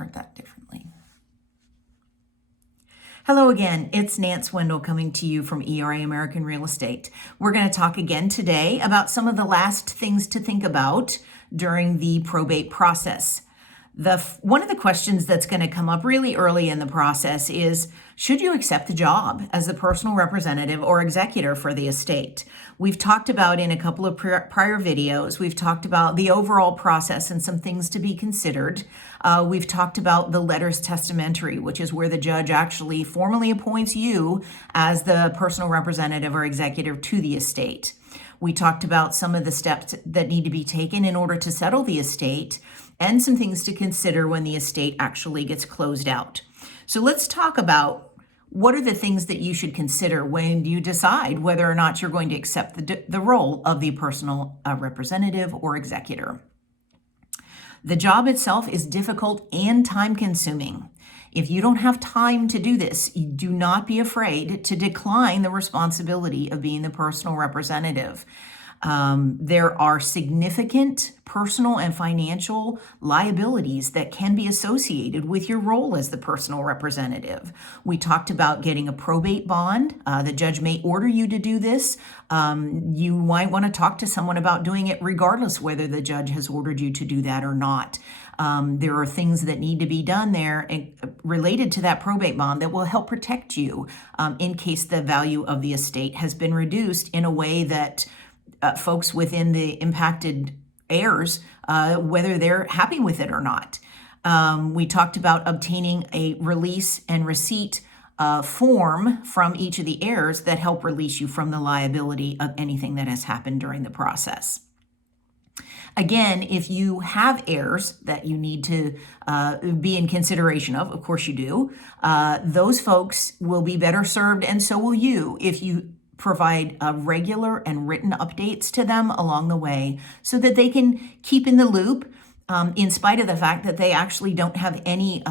start that differently. Hello again, it's Nance Wendel coming to you from ERA American Real Estate. We're going to talk again today about some of the last things to think about during the probate process. One of the questions that's going to come up really early in the process is, should you accept the job as the personal representative or executor for the estate? We've talked about in a couple of prior videos, we've talked about the overall process and some things to be considered. We've talked about the letters testamentary, which is where the judge actually formally appoints you as the personal representative or executor to the estate. We talked about some of the steps that need to be taken in order to settle the estate and some things to consider when the estate actually gets closed out. So let's talk about what are the things that you should consider when you decide whether or not you're going to accept the role of the personal representative or executor. The job itself is difficult and time-consuming. If you don't have time to do this, do not be afraid to decline the responsibility of being the personal representative. There are significant personal and financial liabilities that can be associated with your role as the personal representative. We talked about getting a probate bond. The judge may order you to do this. You might want to talk to someone about doing it regardless whether the judge has ordered you to do that or not. There are things that need to be done there related to that probate bond that will help protect you in case the value of the estate has been reduced in a way that folks within the impacted heirs, whether they're happy with it or not. We talked about obtaining a release and receipt form from each of the heirs that help release you from the liability of anything that has happened during the process. Again, if you have heirs that you need to be in consideration of course you do, those folks will be better served, and so will you, if you provide regular and written updates to them along the way so that they can keep in the loop in spite of the fact that they actually don't have any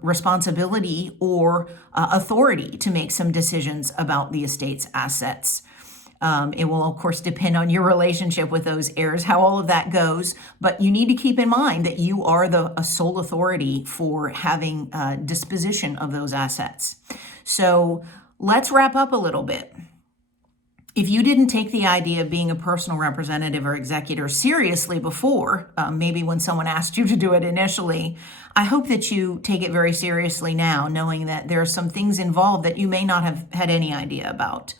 responsibility or authority to make some decisions about the estate's assets. It will, of course, depend on your relationship with those heirs, how all of that goes, but you need to keep in mind that you are a sole authority for having disposition of those assets. So let's wrap up a little bit. If you didn't take the idea of being a personal representative or executor seriously before, maybe when someone asked you to do it initially, I hope that you take it very seriously now, knowing that there are some things involved that you may not have had any idea about.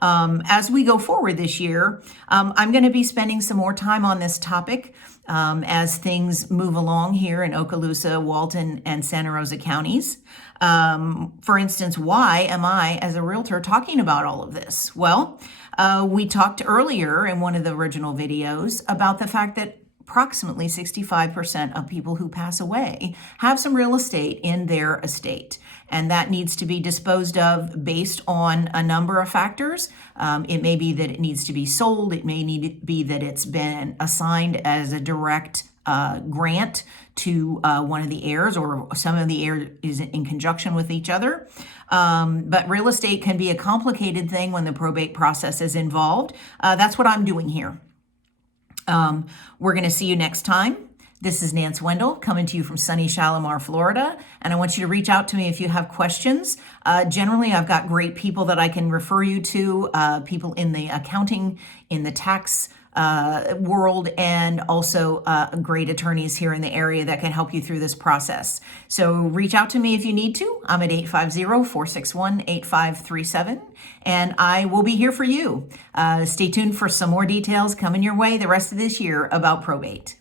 As we go forward this year, I'm going to be spending some more time on this topic as things move along here in Okaloosa, Walton, and Santa Rosa counties. For instance, why am I, as a realtor, talking about all of this? Well, we talked earlier in one of the original videos about the fact that approximately 65% of people who pass away have some real estate in their estate, and that needs to be disposed of based on a number of factors. It may be that it needs to be sold. It may need to be that it's been assigned as a direct grant to one of the heirs, or some of the heirs is in conjunction with each other. But real estate can be a complicated thing when the probate process is involved. That's what I'm doing here. We're going to see you next time. This is Nance Wendel coming to you from sunny Shalimar, Florida, and I want you to reach out to me if you have questions. Generally, I've got great people that I can refer you to, people in the accounting, in the tax world, and also great attorneys here in the area that can help you through this process. So reach out to me if you need to. I'm at 850-461-8537, and I will be here for you. Stay tuned for some more details coming your way the rest of this year about probate.